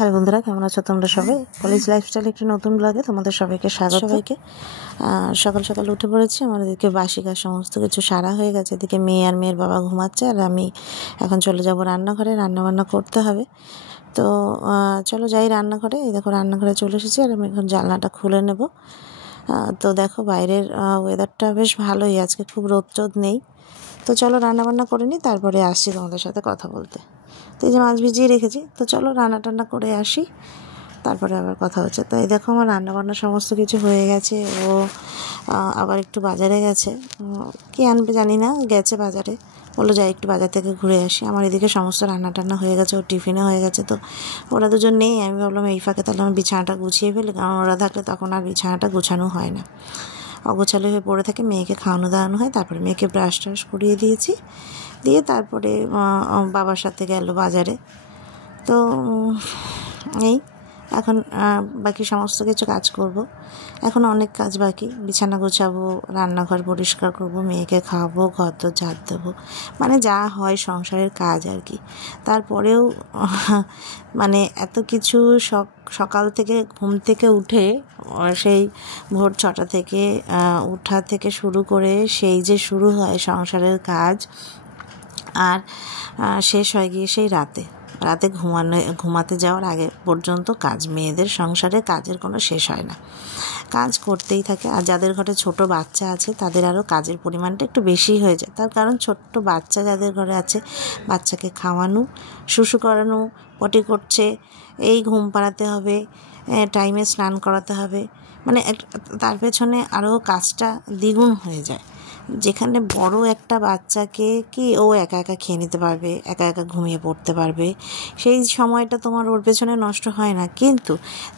Hello বন্ধুরা, কেমন আছো তোমরা সবাই? কলেজ লাইফস্টাইল একটি নতুন ব্লগে তোমাদের সবাইকে স্বাগত। সকাল সকাল উঠে পড়েছি। আমার এদিকে বাসি কাজ সমস্ত কিছু সারা হয়ে গেছে। এদিকে মেয়ে আর মেয়ের বাবা ঘুমাচ্ছে, আর আমি এখন চলে যাব রান্নাঘরে। রান্নাবান্না করতে হবে। তো চলো যাই রান্নাঘরে। এই দেখো রান্নাঘরে চলে এসেছি, আর আমি এখন জানলাটা খুলে নেব। তো দেখো বাইরের ওয়েদারটা বেশ ভালোই আজকে, খুব রোদ টোদ নেই। তো চলো রান্নাবান্না করে নিই, তারপরে আসছি তোমাদের সাথে কথা বলতে। তো এই যে মাছ ভিজিয়ে রেখেছি, তো চলো রান্না টান্না করে আসি, তারপরে আবার কথা হচ্ছে। তো এই দেখো আমার রান্নাবান্না সমস্ত কিছু হয়ে গেছে। ও আবার একটু বাজারে গেছে, কি আনবে জানি না, গেছে বাজারে। বললো যাই একটু বাজার থেকে ঘুরে আসি। আমার এদিকে সমস্ত রান্না টান্না হয়ে গেছে, ওর টিফিনে হয়ে গেছে। তো ওরা দুজন নেই, আমি ভাবলাম এই ফাঁকে তাহলে আমি বিছানাটা গুছিয়ে ফেলি, কারণ ওরা থাকলে তখন আর বিছানাটা গুছানো হয় না, অগোছালো হয়ে পড়ে থাকে। মেয়েকে খাওয়ানো দাওয়ানো হয়, তারপরে মেয়েকে ব্রাশ ট্রাশ করিয়ে দিয়েছি, দিয়ে তারপরে বাবার সাথে গেল বাজারে। তো এই এখন বাকি সমস্ত কিছু কাজ করব। এখন অনেক কাজ বাকি, বিছানা গোছাবো, রান্নাঘর পরিষ্কার করব, মেয়েকে খাওয়াবো, ঘর দর ঝাড় দেবো, মানে যা হয় সংসারের কাজ আর কি। তারপরেও মানে এত কিছু সকাল থেকে ঘুম থেকে উঠে, সেই ভোর 6টা থেকে উঠা থেকে শুরু করে সেই যে শুরু হয় সংসারের কাজ, আর শেষ হয় গিয়ে সেই রাতে ঘুমাতে যাওয়ার আগে পর্যন্ত কাজ। মেয়েদের সংসারে কাজের কোনো শেষ হয় না, কাজ করতেই থাকে। আর যাদের ঘরে ছোট বাচ্চা আছে তাদের আরও কাজের পরিমাণটা একটু বেশি হয়ে যায়। তার কারণ ছোট্ট বাচ্চা যাদের ঘরে আছে, বাচ্চাকে খাওয়ানো, শুশু করানো, পটি করছে, এই ঘুম পাড়াতে হবে, টাইমে স্নান করাতে হবে, মানে তার পেছনে আরও কাজটা দ্বিগুণ হয়ে যায়। যেখানে বড় একটা বাচ্চাকে কি ও একা একা খেয়ে নিতে পারবে, একা একা ঘুমিয়ে পড়তে পারবে, সেই সময়টা তোমার ওর পেছনে নষ্ট হয় না। কিন্তু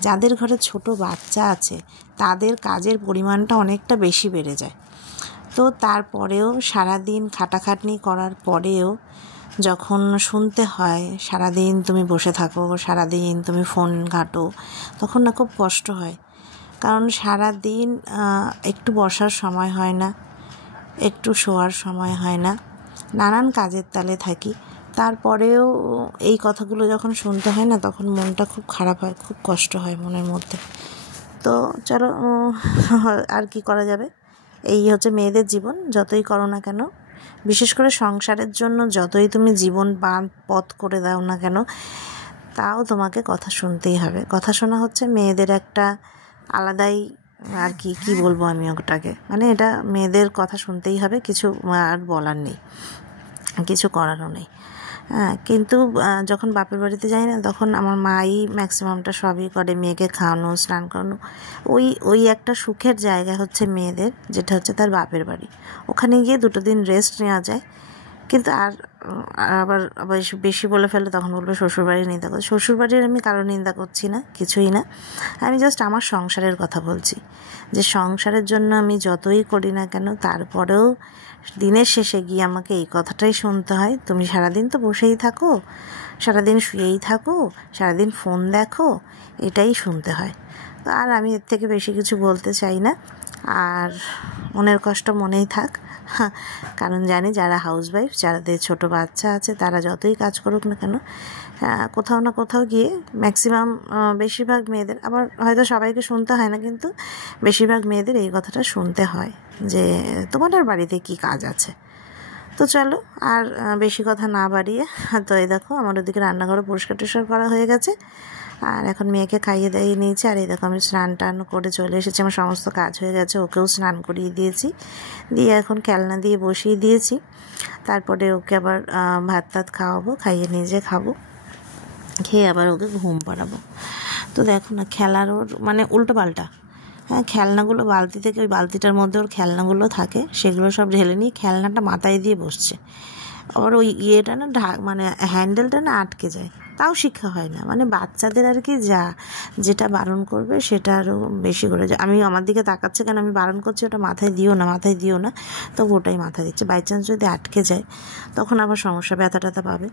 যাদের ঘরে ছোট বাচ্চা আছে তাদের কাজের পরিমাণটা অনেকটা বেশি বেড়ে যায়। তো তারপরেও সারাদিন খাটাখাটনি করার পরেও যখন শুনতে হয় সারাদিন তুমি বসে থাকো, সারাদিন তুমি ফোন ঘাঁটো, তখন না খুব কষ্ট হয়। কারণ সারাদিন একটু বসার সময় হয় না, একটু শোয়ার সময় হয় না, নানান কাজের তালে থাকি। তারপরেও এই কথাগুলো যখন শুনতে হয় না, তখন মনটা খুব খারাপ হয়, খুব কষ্ট হয় মনের মধ্যে। তো চলো আর কি করা যাবে, এই হচ্ছে মেয়েদের জীবন। যতই করো না কেন, বিশেষ করে সংসারের জন্য যতই তুমি জীবন পথ করে দাও না কেন, তাও তোমাকে কথা শুনতেই হবে। কথা শোনা হচ্ছে মেয়েদের একটা আলাদাই আর কি বলবো আমি ওটাকে, মানে এটা মেয়েদের কথা শুনতেই হবে, কিছু আর বলার নেই, কিছু করারও নেই। কিন্তু যখন বাপের বাড়িতে যাই না, তখন আমার মাই ম্যাক্সিমামটা সবই করে, মেয়েকে খাওয়ানো, স্নান করানো। ওই একটা সুখের জায়গা হচ্ছে মেয়েদের, যেটা হচ্ছে তার বাপের বাড়ি। ওখানে গিয়ে 2 দিন রেস্ট নেওয়া যায়। কিন্তু আবার বেশি বলে ফেলে, তখন বলবে শ্বশুরবাড়ির নিন্দা করছে। শ্বশুরবাড়ির আমি কারো নিন্দা করছি না, কিছুই না। আমি জাস্ট আমার সংসারের কথা বলছি, যে সংসারের জন্য আমি যতই করি না কেন, তারপরেও দিনের শেষে গিয়ে আমাকে এই কথাটাই শুনতে হয়, তুমি সারাদিন তো বসেই থাকো, সারাদিন শুয়েই থাকো, সারাদিন ফোন দেখো, এটাই শুনতে হয়। তো আর আমি এর থেকে বেশি কিছু বলতে চাই না। আর মনের কষ্ট মনেই থাক, কারণ জানি যারা হাউসওয়াইফ, যাদের ছোট বাচ্চা আছে, তারা যতই কাজ করুক না কেন, কোথাও না কোথাও গিয়ে ম্যাক্সিমাম বেশিরভাগ মেয়েদের, আবার হয়তো সবাইকে শুনতে হয় না, কিন্তু বেশিরভাগ মেয়েদের এই কথাটা শুনতে হয় যে তোমার আর বাড়িতে কি কাজ আছে। তো চলো আর বেশি কথা না বাড়িয়ে, তো এই দেখো আমার ওদিকে রান্নাঘরে পরিষ্কার টরিষ্কার করা হয়ে গেছে, আর এখন মেয়েকে খাইয়ে দাইয়ে নিয়েছি। আর এই দেখো আমি স্নান টান করে চলে এসেছি, আমার সমস্ত কাজ হয়ে গেছে, ওকেও স্নান করিয়ে দিয়েছি, দিয়ে এখন খেলনা দিয়ে বসিয়ে দিয়েছি। তারপরে ওকে আবার ভাত টাত খাওয়াবো, খাইয়ে নিজে খাবো, খেয়ে আবার ওকে ঘুম পাড়াবো। তো দেখো না, খেলার ওর মানে উল্টো পাল্টা, খেলনাগুলো বালতি থেকে, ওই বালতিটার মধ্যে ওর খেলনাগুলো থাকে, সেগুলো সব ঢেলে নিয়ে খেলনাটা মাথায় দিয়ে বসছে। আবার ওই ইয়েটা না মানে হ্যান্ডেলটা না আটকে যায়, তাও শিক্ষা হয় না। মানে বাচ্চাদের আর কি যেটা বারণ করবে সেটা আরও বেশি করে যায়। আমি আমার দিকে তাকাচ্ছে কেন, আমি বারণ করছি ওটা মাথায় দিও না, মাথায় দিও না, তো ওটাই মাথায় দিচ্ছে। বাই চান্স যদি আটকে যায় তখন আবার সমস্যা, ব্যথা ট্যাথা পাবে।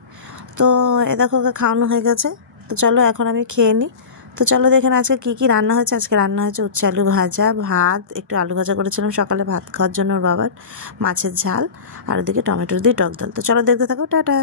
তো এ দেখো ওকে খাওয়ানো হয়ে গেছে, তো চলো এখন আমি খেয়ে নিই। তো চলো দেখেন আজকে কী রান্না হয়েছে। আজকে রান্না হয়েছে উচ্ছে আলু ভাজা, ভাত, একটু আলু ভাজা করেছিলাম সকালে ভাত খাওয়ার জন্য ওর বাবার, মাছের ঝাল, আর ওদিকে টমেটো দিয়ে টক ডাল। তো চলো দেখতে থাকো, টাটা।